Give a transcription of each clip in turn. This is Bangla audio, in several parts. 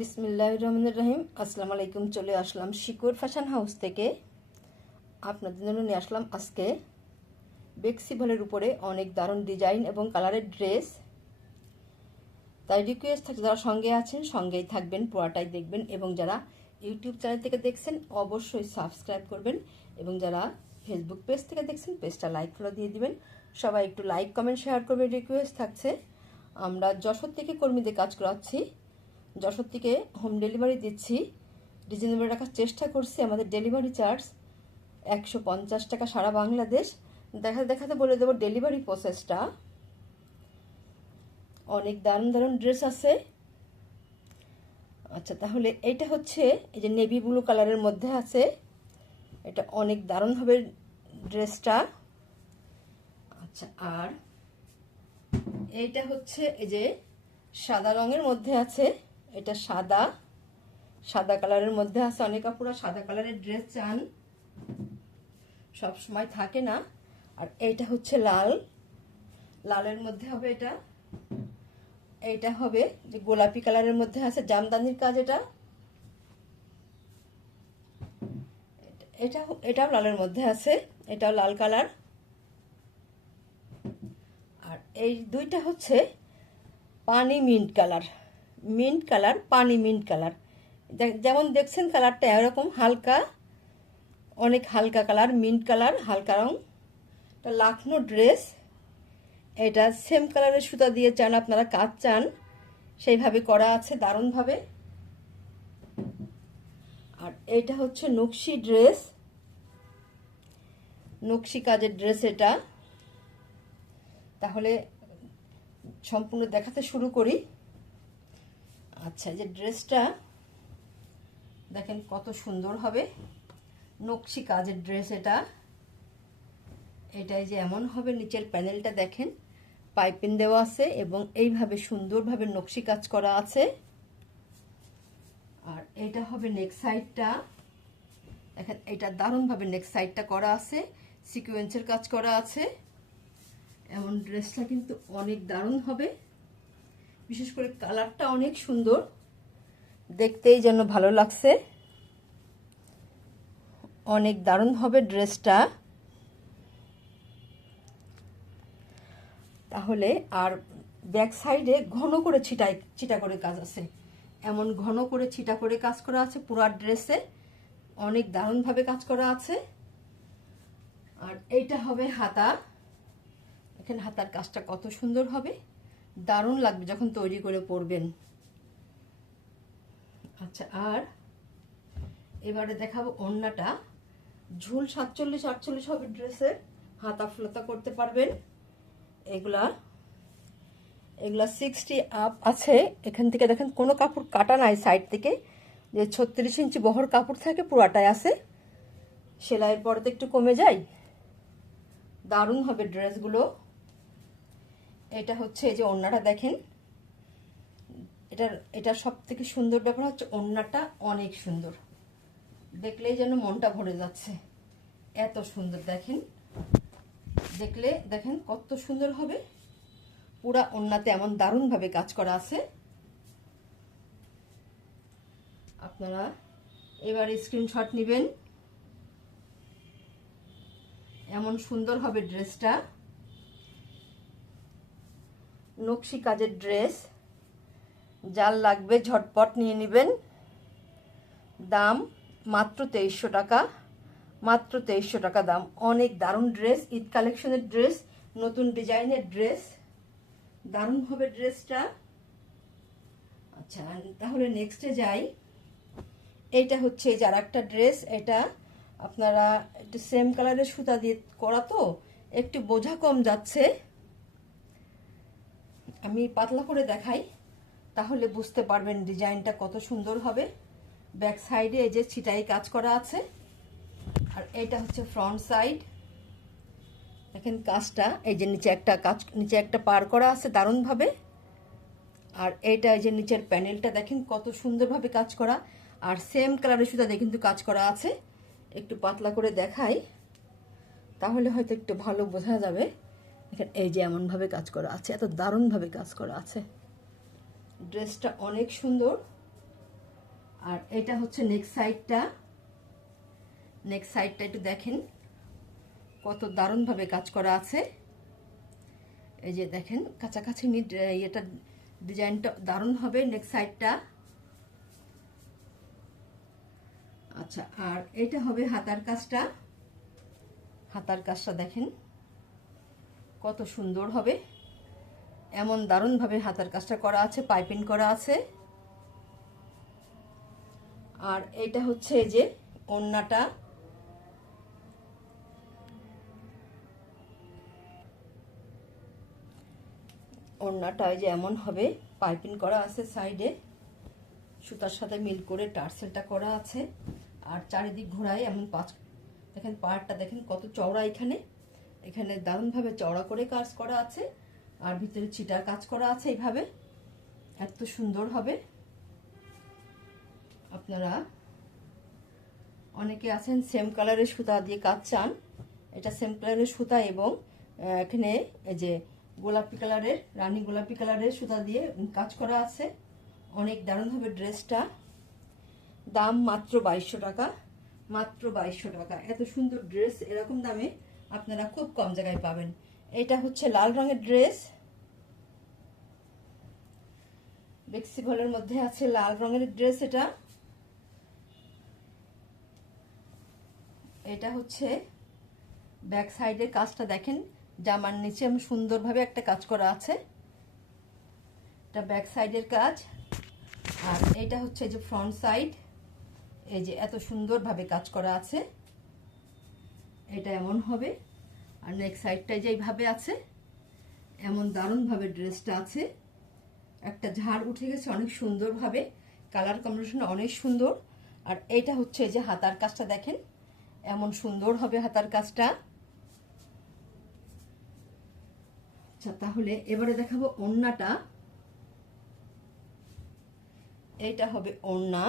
বিসমিল্লাহির রহমানির রহিম। আসসালামু আলাইকুম। চলে আসলাম শিকোর ফ্যাশন হাউস থেকে। আপনাদের জন্য নিয়ে আসলাম আজকে বেক্সি ভলের উপরে অনেক দারুণ ডিজাইন এবং কালারের ড্রেস। তাই রিকোয়েস্ট থাকে যারা সঙ্গে আছেন সঙ্গেই থাকবেন, পুরাটাই দেখবেন, এবং যারা ইউটিউব চ্যানেল থেকে দেখছেন অবশ্যই সাবস্ক্রাইব করবেন, এবং যারা ফেসবুক পেজ থেকে দেখছেন পেজটা লাইক ফলো দিয়ে দিবেন। সবাই একটু লাইক কমেন্ট শেয়ার করবেন। রিকোয়েস্ট থাকছে, আমরা যশোর থেকে কর্মীদের কাজ করাচ্ছি, যশোর থেকে হোম ডেলিভারি দিচ্ছি। রিজনেবল রাখার চেষ্টা করছি। আমাদের ডেলিভারি চার্জ 150 টাকা সারা বাংলাদেশ। দেখাতে বলে দেবো ডেলিভারি প্রসেসটা। অনেক দারুণ দারুণ ড্রেস আছে। আচ্ছা, তাহলে এইটা হচ্ছে এই যে নেভি ব্লু কালারের মধ্যে আছে, এটা অনেক দারুণ হবে ড্রেসটা। আচ্ছা, আর এইটা হচ্ছে এই যে সাদা রঙের মধ্যে আছে, এটা সাদা কালারের মধ্যে আছে। অনেক আপুরা সাদা কালারের ড্রেস চান, সব সময় থাকে না। আর এইটা হচ্ছে লালের মধ্যে হবে এটা। এইটা হবে যে গোলাপি কালারের মধ্যে আছে, জামদানির কাজ। এটাও লালের মধ্যে আছে, এটাও লাল কালার। আর এই দুইটা হচ্ছে পানি মিন্ট কালার, পানি মিন্ট কালার। যেমন দেখছেন কালারটা এরকম হালকা, অনেক হালকা কালার, মিন্ট কালার, হালকা রং। এটা লাখনো ড্রেস। এটা সেম কালারের সুতা দিয়ে চান আপনারা কাজ চান সেইভাবে করা আছে দারুণভাবে। আর এইটা হচ্ছে নকশি ড্রেস, নকশি কাজের ড্রেস এটা। তাহলে সম্পূর্ণ দেখাতে শুরু করি। আচ্ছা, যে ড্রেসটা দেখেন কত সুন্দর হবে, নকশি কাজের ড্রেস এটা। এটাই যে এমন হবে, নিচের প্যানেলটা দেখেন পাইপিং দেওয়া আছে এবং এইভাবে সুন্দরভাবে নকশি কাজ করা আছে। আর এটা হবে নেক সাইডটা, দেখেন এটা দারুণভাবে নেক সাইডটা করা আছে, সিকোয়েন্সের কাজ করা আছে। এমন ড্রেসটা কিন্তু অনেক দারুণ হবে, বিশেষ করে কালারটা অনেক সুন্দর, দেখতেই যেন ভালো লাগছে। অনেক দারুণ হবে ড্রেসটা। তাহলে আর ব্যাক সাইডে ঘন করে ছিটা করে কাজ আছে, এমন ঘন করে ছিটা করে কাজ করা আছে পুরা ড্রেসে, অনেক দারুণভাবে কাজ করা আছে। আর এইটা হবে হাতা, এখানে হাতার কাজটা কত সুন্দর হবে, দারুণ লাগবে যখন তৈরি করে পরবেন। আচ্ছা, আর এবারে দেখাবো ওড়নাটা। ঝুল 47-48 হবে ড্রেসের, হাতা ফ্লতা করতে পারবেন। এগুলা 60 আপ আছে। এখান থেকে দেখেন কোনো কাপড় কাটা নাই, সাইড থেকে যে 36 ইঞ্চি বহর কাপড় থাকে পুরাটাই আছে, সেলাইয়ের পরে তো একটু কমে যায়। দারুণ হবে ড্রেসগুলো। এটা হচ্ছে এই যে ওড়নাটা দেখেন, এটা সব থেকে সুন্দর ব্যাপার হচ্ছে ওড়নাটা অনেক সুন্দর, দেখলেই যেন মনটা ভরে যাচ্ছে, এত সুন্দর। দেখেন কত সুন্দর হবে, পুরা ওড়নাতে এমন দারুণভাবে কাজ করা আছে। আপনারা এবার স্ক্রিনশট নেবেন, এমন সুন্দর হবে ড্রেসটা। নকশি কাজের ড্রেস, যার লাগবে ঝটপট নিয়ে নেবেন। দাম মাত্র 2300 টাকা, মাত্র 2300 টাকা দাম। অনেক দারুণ ড্রেস, ঈদ কালেকশনের ড্রেস, নতুন ডিজাইনের ড্রেস, দারুণ হবে ড্রেসটা। আচ্ছা, তাহলে নেক্সটে যাই। এইটা হচ্ছে যার একটা ড্রেস, এটা আপনারা একটু সেম কালারের সুতা দিয়ে করা তো একটু বোঝা কম যাচ্ছে, আমি পাতলা করে দেখাই তাহলে বুঝতে পারবেন ডিজাইনটা কত সুন্দর হবে। ব্যাক সাইডে এই যে ছিটাই কাজ করা আছে। আর এইটা হচ্ছে ফ্রন্ট সাইড, দেখেন কাজটা এই যে নিচে একটা পার করা আছে দারুণভাবে। আর এইটা এই যে নিচের প্যানেলটা দেখেন কত সুন্দরভাবে কাজ করা, আর সেম কালারের সুতা দিয়ে কিন্তু কাজ করা আছে। একটু পাতলা করে দেখাই তাহলে হয়তো একটু ভালো বোঝা যাবে। দেখেন এই যে এমনভাবে কাজ করা আছে, এত দারুণভাবে কাজ করা আছে। ড্রেসটা অনেক সুন্দর, আর এটা হচ্ছে নেক্সট সাইডটা। নেক্সট সাইডটা একটু দেখেন কত দারুণভাবে কাজ করা আছে। এই যে দেখেন কাছাকাছি এটা ডিজাইনটা দারুণ হবে নেক্সট সাইডটা। আচ্ছা, আর এটা হবে হাতার কাজটা। হাতার কাজটা দেখেন কত সুন্দর হবে, এমন দারুণভাবে হাতার কাজটা করা আছে, পাইপিং করা আছে। আর এটা হচ্ছে এই যে ওড়নাটা। ওড়নাটা এই যে এমন হবে, পাইপিং করা আছে, সাইডে সুতার সাথে মিল করে টার্সেলটা করা আছে। আর চারিদিক ঘোরায় এমন দেখেন পাড়টা দেখেন কত চওড়া, এখানে এখানে দারুণভাবে চওড়া করে কাজ করা আছে। আর ভিতরে চিটার কাজ করা আছে, এইভাবে এত সুন্দর হবে। আপনারা অনেকে আছেন সেম কালারের সুতা দিয়ে কাজ চান, এটা সেম কালারের সুতা এবং এখানে এই যে গোলাপি কালারের, রানী গোলাপি কালারের সুতা দিয়ে কাজ করা আছে। অনেক দারুণ হবে ড্রেসটা। দাম মাত্র 2200 টাকা, মাত্র 2200 টাকা। এত সুন্দর ড্রেস এরকম দামে আপনারা খুব কম জায়গায় পাবেন। এটা হচ্ছে লাল রঙের ড্রেস, বেক্সি ভলের মধ্যে আছে লাল রঙের ড্রেস। এটা হচ্ছে ব্যাক সাইডের কাজটা দেখেন, জামার নিচে সুন্দরভাবে একটা কাজ করা আছে, এটা ব্যাক সাইডের কাজ। আর এটা হচ্ছে যে ফ্রন্ট সাইড, এই যে এত সুন্দরভাবে কাজ করা আছে, এটা এমন হবে। আর নেক্সট সাইডটা যে এইভাবে আছে, এমন দারুণভাবে ড্রেসটা আছে। একটা ঝাড় উঠে গেছে অনেক সুন্দরভাবে, কালার কম্বিনেশন অনেক সুন্দর। আর এইটা হচ্ছে যে হাতার কাজটা দেখেন, এমন সুন্দর হবে হাতার কাজটা। আচ্ছা, তাহলে এবারে দেখাবো ওড়নাটা। এইটা হবে ওড়না,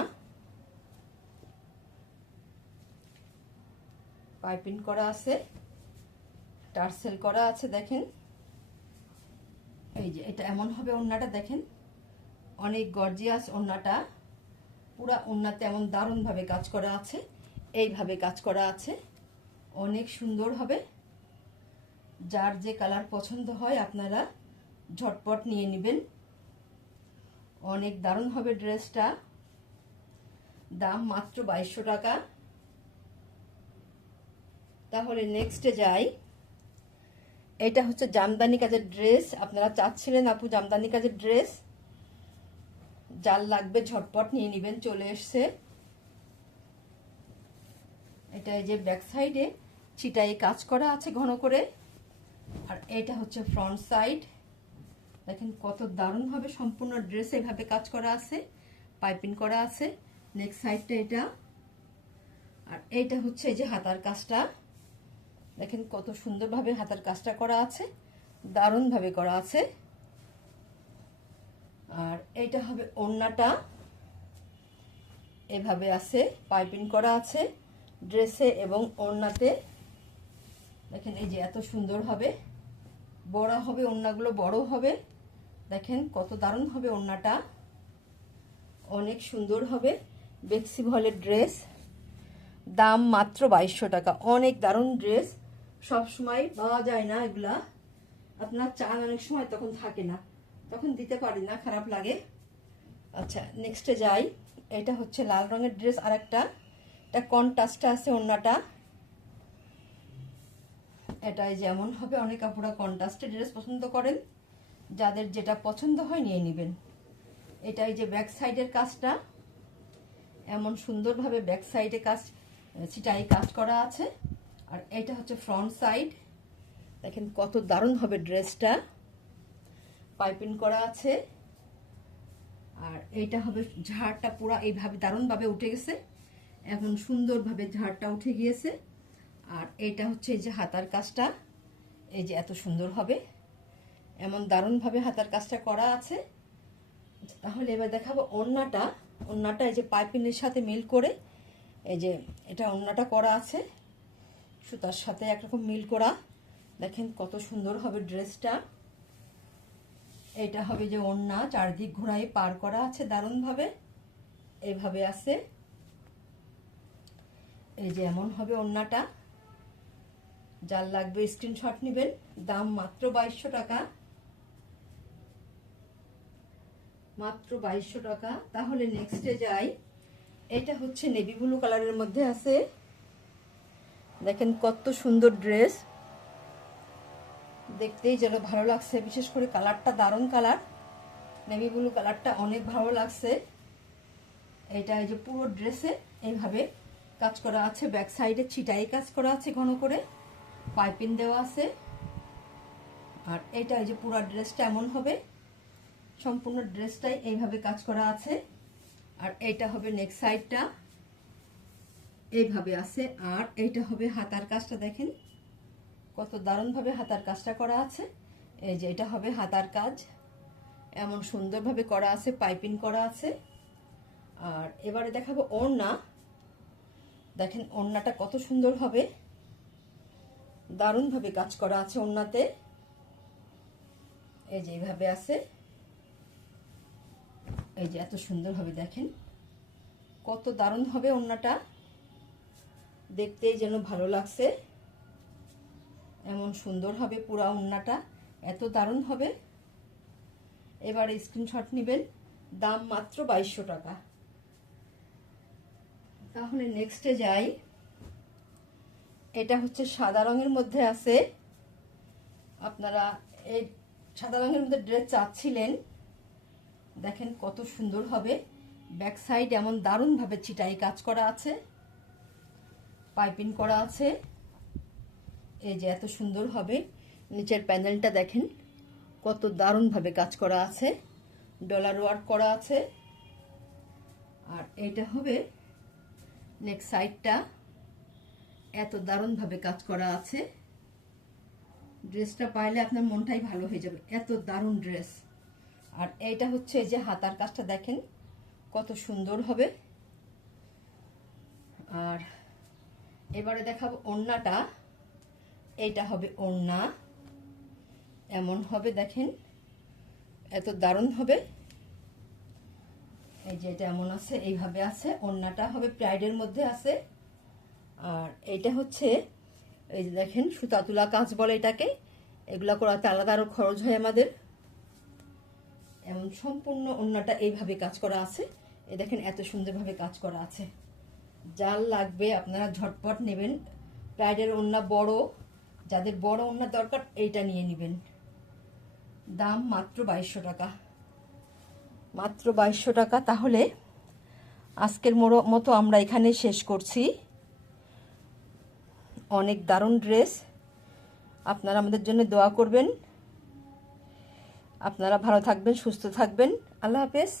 পাইপিং করা আছে, টার্সেল করা আছে দেখেন। এই যে এটা এমন হবে ওড়নাটা দেখেন, অনেক গর্জিয়াস ওড়নাটা। পুরা ওড়নাতে এমন দারুণভাবে কাজ করা আছে, এইভাবে কাজ করা আছে, অনেক সুন্দর হবে। যার যে কালার পছন্দ হয় আপনারা ঝটপট নিয়ে নেবেন। অনেক দারুণ হবে ড্রেসটা। দাম মাত্র 2200 টাকা। তাহলে নেক্সটে যাই। এটা হচ্ছে জামদানি কাজের ড্রেস। আপনারা চাচ্ছিলেন আপু জামদানি কাজের ড্রেস, যার লাগবে ঝটপট নিয়ে নেবেন, চলে এসছে। এটা এই যে ব্যাক সাইডে ছিটাই কাজ করা আছে ঘন করে। আর এটা হচ্ছে ফ্রন্ট সাইড, দেখেন কত দারুণ হবে। সম্পূর্ণ ড্রেস এভাবে কাজ করা আছে, পাইপিং করা আছে। নেক্সট সাইডটা এটা। আর এইটা হচ্ছে এই যে হাতার কাজটা, দেখেন কত সুন্দরভাবে হাতার কাজটা করা আছে, দারুণভাবে করা আছে। আর এইটা হবে ওড়নাটা, এভাবে আছে, পাইপিং করা আছে ড্রেসে এবং ওড়নাতে। দেখেন এই যে এত সুন্দর হবে, বড় হবে ওড়নাগুলো, বড় হবে। দেখেন কত দারুণ হবে ওড়নাটা, অনেক সুন্দর হবে। বেক্সি ভলের ড্রেস, দাম মাত্র 2200 টাকা। অনেক দারুণ ড্রেস, সব সময় পাওয়া যায় না এগুলা। আপনার চান অনেক সময়, তখন থাকে না, তখন দিতে পারি না, খারাপ লাগে। আচ্ছা, নেক্সটে যাই। এটা হচ্ছে লাল রঙের ড্রেস, আর একটা এটা কন্ট্রাস্টে আছে ওড়নাটা। এটাই যেমন হবে, অনেক আপুরা কন্ট্রাস্টে ড্রেস পছন্দ করেন, যাদের যেটা পছন্দ হয় নিয়ে নেবেন। এটাই যে ব্যাক সাইডের কাজটা, এমন সুন্দরভাবে ব্যাক সাইডে কাজ, ছিটাই কাজ করা আছে। আর এটা হচ্ছে ফ্রন্ট সাইড, দেখেন কত দারুণ হবে ড্রেসটা, পাইপিং করা আছে। আর এইটা হবে ঝাড়টা, পুরা এইভাবে দারুণভাবে উঠে গেছে, এখন সুন্দরভাবে ঝাড়টা উঠে গিয়েছে। আর এইটা হচ্ছে এই যে হাতার কাজটা, এই যে এত সুন্দর হবে, এমন দারুণভাবে হাতার কাজটা করা আছে। তাহলে এবার দেখাবো ওড়নাটা। ওড়নাটা এই যে পাইপিংয়ের সাথে মিল করে, এই যে এটা ওড়নাটা করা আছে সুতার সাথে একরকম মিল করা। দেখেন কত সুন্দর হবে ড্রেসটা। এটা হবে যে ওড়না, চারদিক ঘোরায় পার করা আছে দারুণভাবে। এইভাবে আছে। এই যে এমন হবে ওড়নাটা। যার লাগবে স্ক্রিনশট নেবেন। দাম মাত্র 2200 টাকা, মাত্র 2200 টাকা। তাহলে নেক্সটে যাই। এটা হচ্ছে নেভি ব্লু কালারের মধ্যে আছে। দেখেন কত সুন্দর ড্রেস, দেখতেই যেন ভালো লাগছে। বিশেষ করে কালারটা দারুণ কালার, নেভি ব্লু কালারটা অনেক ভালো লাগছে। এটা এই যে পুরো ড্রেসে এইভাবে কাজ করা আছে, ব্যাক সাইডে ছিটাই কাজ করা আছে, ঘন করে পাইপিং দেওয়া আছে। আর এটা এই যে পুরো ড্রেসটা এমন হবে, সম্পূর্ণ ড্রেসটাই এইভাবে কাজ করা আছে। আর এইটা হবে নেক সাইডটা, এইভাবে আছে। আর এইটা হবে হাতার কাজটা, দেখেন কত দারুণভাবে হাতার কাজটা করা আছে। এই যে এটা হবে হাতার কাজ, এমন সুন্দরভাবে করা আছে, পাইপিং করা আছে। আর এবারে দেখাবো ওড়না। দেখেন ওড়নাটা কত সুন্দর হবে, দারুণভাবে কাজ করা আছে ওড়নাতে। এই যে এইভাবে আছে, এই যে এত সুন্দর হবে, দেখেন কত দারুণ হবে ওড়নাটা, দেখতেই যেন ভালো লাগছে। এমন সুন্দর হবে পুরো ওড়নাটা, এত দারুণ হবে। এবারে স্ক্রিনশট নেবেন। দাম মাত্র 2200 টাকা। তাহলে নেক্সটে যাই। এটা হচ্ছে সাদা রঙের মধ্যে আছে। আপনারা এই সাদা রঙের মধ্যে ড্রেস চাচ্ছিলেন, দেখেন কত সুন্দর হবে। ব্যাক সাইড এমন দারুণভাবে ছিটাই কাজ করা আছে, পাইপিং করা আছে। এই যে এত সুন্দর হবে। নিচের প্যানেলটা দেখেন কত দারুণভাবে কাজ করা আছে, ডলার ওয়ার্ক করা আছে। আর এইটা হবে নেক সাইডটা, এত দারুণভাবে কাজ করা আছে। ড্রেসটা পাইলে আপনার মনটাই ভালো হয়ে যাবে, এত দারুণ ড্রেস। আর এইটা হচ্ছে এই যে হাতার কাজটা, দেখেন কত সুন্দর হবে। আর এবারে দেখাবো ওড়নাটা। এইটা হবে ওড়না, এমন হবে, দেখেন এত দারুণ হবে। এই যে এটা এমন আছে, এইভাবে আছে। ওড়নাটা হবে প্রাইডের মধ্যে আছে। আর এইটা হচ্ছে এই যে দেখেন সুতা তুলা কাজ বলে এটাকে, এগুলা করাতে আলাদা আরো খরচ হয় আমাদের। এমন সম্পূর্ণ ওড়নাটা এইভাবে কাজ করা আছে। এই দেখেন এত সুন্দরভাবে কাজ করা আছে। যার লাগবে আপনারা ঝটপট নেবেন। প্রাইডের ওড়না বড়, যাদের বড় ওড়না দরকার এইটা নিয়ে নেবেন। দাম মাত্র 2200 টাকা, মাত্র 2200 টাকা। তাহলে আজকের মতো আমরা এখানে শেষ করছি। অনেক দারুণ ড্রেস, আপনারা আমাদের জন্য দোয়া করবেন। আপনারা ভালো থাকবেন, সুস্থ থাকবেন। আল্লাহ হাফেজ।